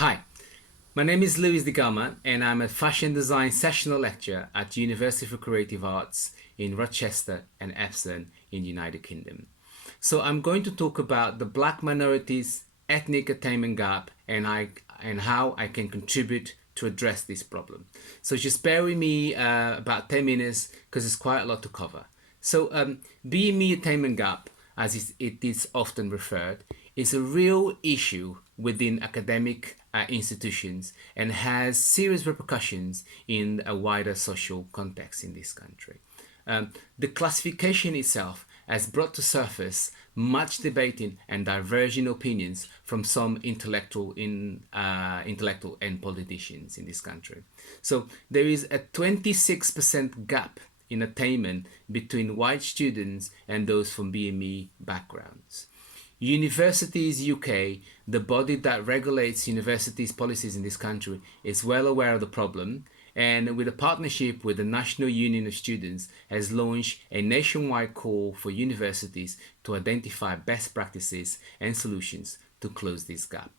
Hi, my name is Luis de Gama and I'm a fashion design sessional lecturer at University for Creative Arts in Rochester and Epsom in the United Kingdom. So I'm going to talk about the Black minorities ethnic attainment gap and how I can contribute to address this problem. So just bear with me about 10 minutes because it's quite a lot to cover. So BME Attainment Gap, as it is often referred, is a real issue within academic institutions and has serious repercussions in a wider social context in this country. The classification itself has brought to surface much debating and diverging opinions from some intellectual and politicians in this country. So there is a 26% gap in attainment between white students and those from BME backgrounds. Universities UK, the body that regulates universities' policies in this country, is well aware of the problem and with a partnership with the National Union of Students has launched a nationwide call for universities to identify best practices and solutions to close this gap.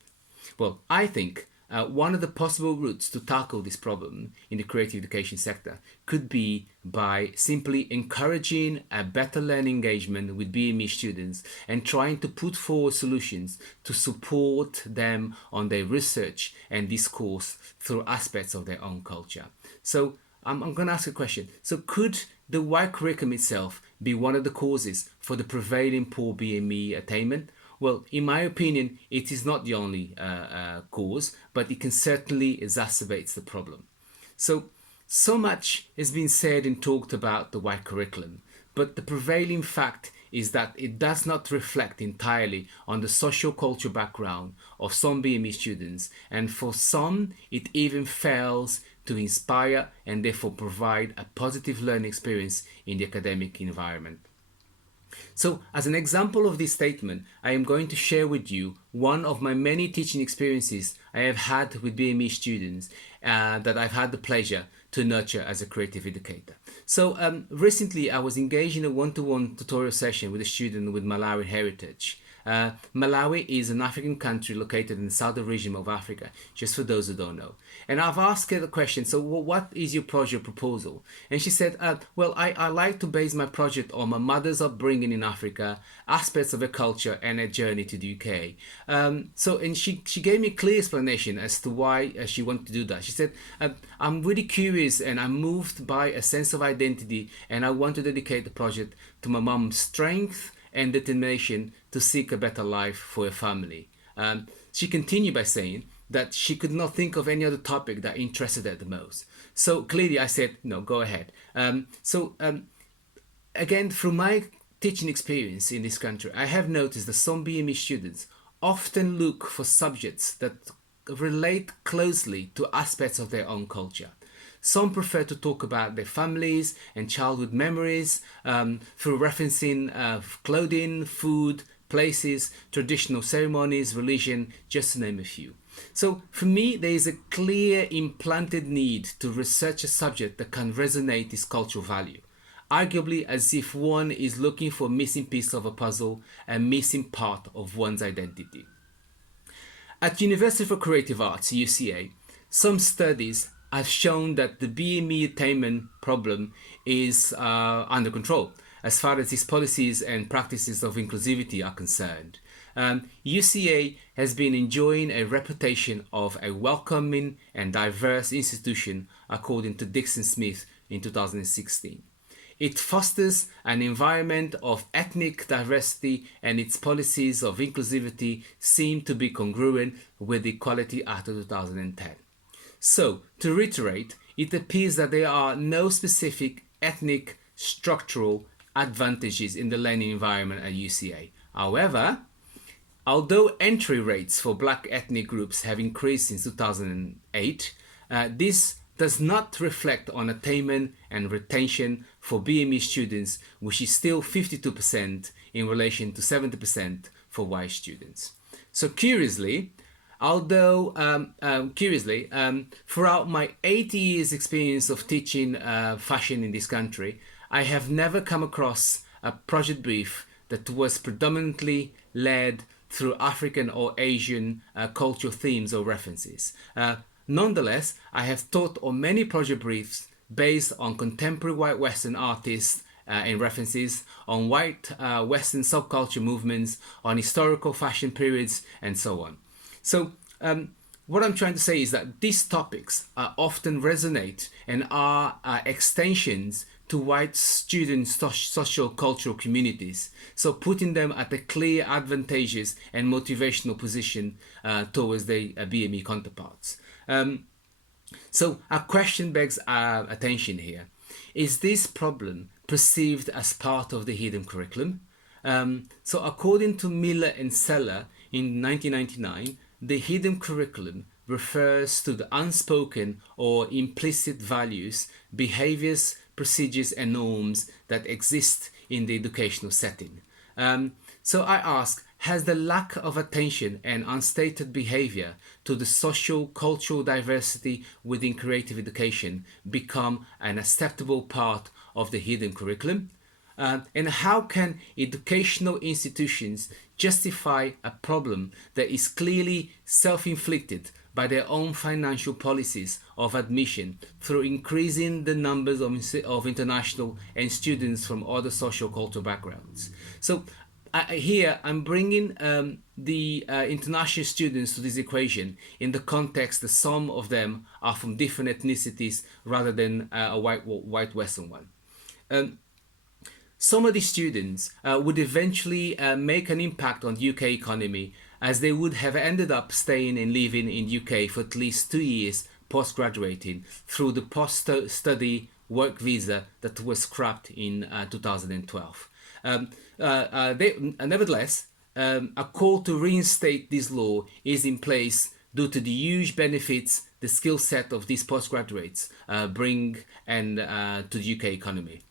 Well, I think one of the possible routes to tackle this problem in the creative education sector could be by simply encouraging a better learning engagement with BME students and trying to put forward solutions to support them on their research and discourse through aspects of their own culture. So I'm going to ask a question. So could the white curriculum itself be one of the causes for the prevailing poor BME attainment? Well, in my opinion, it is not the only cause, but it can certainly exacerbate the problem. So much has been said and talked about the white curriculum, but the prevailing fact is that it does not reflect entirely on the social cultural background of some BME students, and for some, it even fails to inspire and therefore provide a positive learning experience in the academic environment. So, as an example of this statement, I am going to share with you one of my many teaching experiences I have had with BME students that I've had the pleasure to nurture as a creative educator. So, recently I was engaged in a one-to-one tutorial session with a student with Malawi heritage. Malawi is an African country located in the southern region of Africa, just for those who don't know. And I've asked her the question, so what is your project proposal? And she said, well, I like to base my project on my mother's upbringing in Africa, aspects of her culture and her journey to the UK. And she gave me a clear explanation as to why she wanted to do that. She said, I'm really curious and I'm moved by a sense of identity and I want to dedicate the project to my mom's strength and determination to seek a better life for her family. She continued by saying that she could not think of any other topic that interested her the most. So clearly I said, no, go ahead. Again, through my teaching experience in this country, I have noticed that some BME students often look for subjects that relate closely to aspects of their own culture. Some prefer to talk about their families and childhood memories through referencing clothing, food, places, traditional ceremonies, religion, just to name a few. So for me, there is a clear implanted need to research a subject that can resonate this cultural value, arguably as if one is looking for a missing piece of a puzzle, a missing part of one's identity. At University for Creative Arts, UCA, some studies have shown that the BME attainment problem is under control as far as its policies and practices of inclusivity are concerned. UCA has been enjoying a reputation of a welcoming and diverse institution according to Dixon Smith in 2016. It fosters an environment of ethnic diversity and its policies of inclusivity seem to be congruent with the Equality Act of 2010. So, to reiterate, it appears that there are no specific ethnic structural advantages in the learning environment at UCA. However, although entry rates for black ethnic groups have increased since 2008, this does not reflect on attainment and retention for BME students, which is still 52% in relation to 70% for white students. So curiously, throughout my 80 years experience of teaching fashion in this country, I have never come across a project brief that was predominantly led through African or Asian cultural themes or references. Nonetheless, I have taught on many project briefs based on contemporary white Western artists and references, on white Western subculture movements, on historical fashion periods, and so on. So, what I'm trying to say is that these topics often resonate and are extensions to white student social cultural communities, so putting them at a clear advantageous and motivational position towards their BME counterparts. So a question begs our attention here. Is this problem perceived as part of the hidden curriculum? So according to Miller and Seller in 1999, the hidden curriculum refers to the unspoken or implicit values, behaviors, procedures and norms that exist in the educational setting. So I ask, has the lack of attention and unstated behavior to the social cultural diversity within creative education become an acceptable part of the hidden curriculum? And how can educational institutions justify a problem that is clearly self-inflicted by their own financial policies of admission through increasing the numbers of international and students from other social cultural backgrounds? So here I'm bringing the international students to this equation in the context that some of them are from different ethnicities rather than a white Western one. Some of these students would eventually make an impact on the UK economy, as they would have ended up staying and living in UK for at least 2 years post-graduating through the post-study work visa that was scrapped in 2012. Nevertheless, a call to reinstate this law is in place due to the huge benefits the skill set of these postgraduates bring to the UK economy.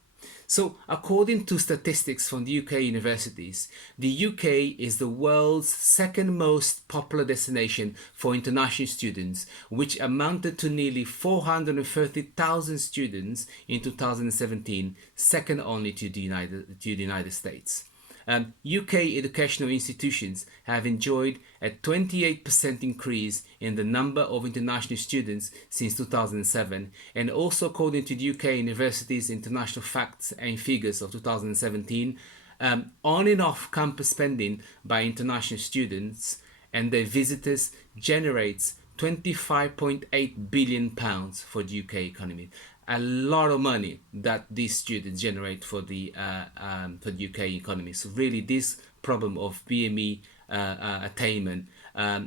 So, according to statistics from the UK universities, the UK is the world's second most popular destination for international students, which amounted to nearly 430,000 students in 2017, second only to the United States. UK educational institutions have enjoyed a 28% increase in the number of international students since 2007, and also according to the UK University's International Facts and Figures of 2017, on and off campus spending by international students and their visitors generates £25.8 billion for the UK economy. A lot of money that these students generate for the UK economy. So really, this problem of BME attainment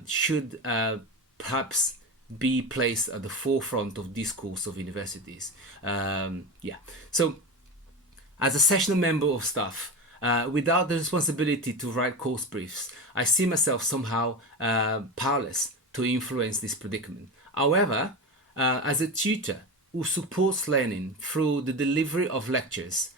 should perhaps be placed at the forefront of discourse of universities. So as a sessional member of staff, without the responsibility to write course briefs, I see myself somehow powerless to influence this predicament. However, as a tutor who supports learning through the delivery of lectures,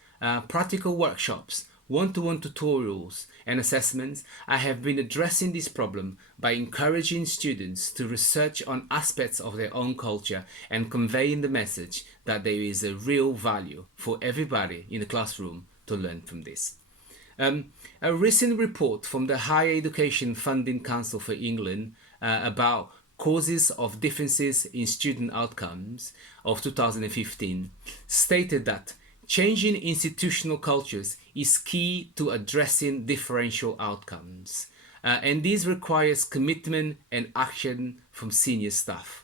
practical workshops, one-to-one tutorials and assessments, I have been addressing this problem by encouraging students to research on aspects of their own culture and conveying the message that there is a real value for everybody in the classroom to learn from this. A recent report from the Higher Education Funding Council for England about causes of differences in student outcomes of 2015 stated that changing institutional cultures is key to addressing differential outcomes, and this requires commitment and action from senior staff.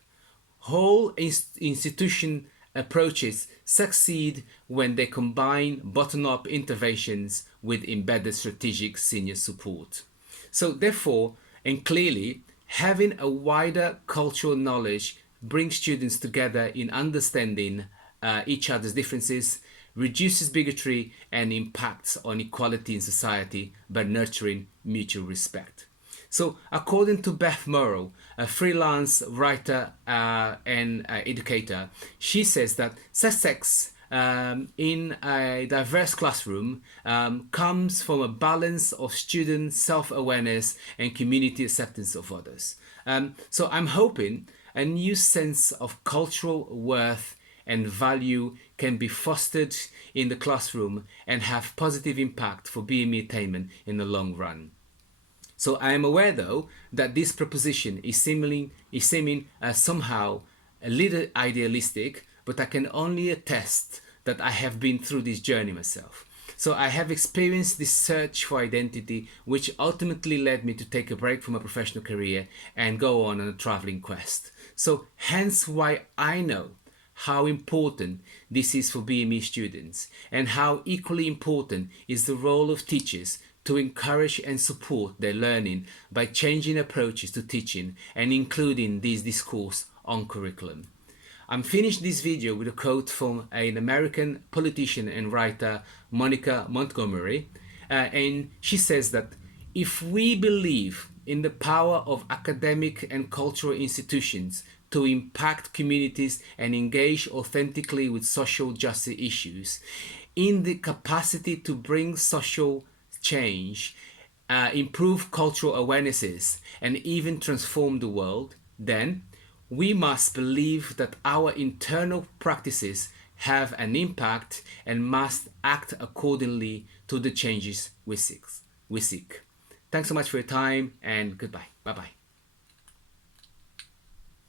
Whole institution approaches succeed when they combine bottom-up interventions with embedded strategic senior support. So therefore, and clearly, having a wider cultural knowledge brings students together in understanding each other's differences, reduces bigotry and impacts on equality in society by nurturing mutual respect. So according to Beth Morrow, a freelance writer and educator, she says that success in a diverse classroom comes from a balance of student self-awareness and community acceptance of others. So I'm hoping a new sense of cultural worth and value can be fostered in the classroom and have positive impact for BME attainment in the long run. So I am aware, though, that this proposition is seeming somehow a little idealistic, but I can only attest that I have been through this journey myself. So I have experienced this search for identity, which ultimately led me to take a break from a professional career and go on a traveling quest. So hence why I know how important this is for BME students, and how equally important is the role of teachers to encourage and support their learning by changing approaches to teaching and including this discourse on curriculum. I'm finished this video with a quote from an American politician and writer, Monica Montgomery, and she says that if we believe in the power of academic and cultural institutions to impact communities and engage authentically with social justice issues, in the capacity to bring social change, improve cultural awarenesses, and even transform the world, then we must believe that our internal practices have an impact and must act accordingly to the changes we seek. Thanks so much for your time, and goodbye. Bye-bye.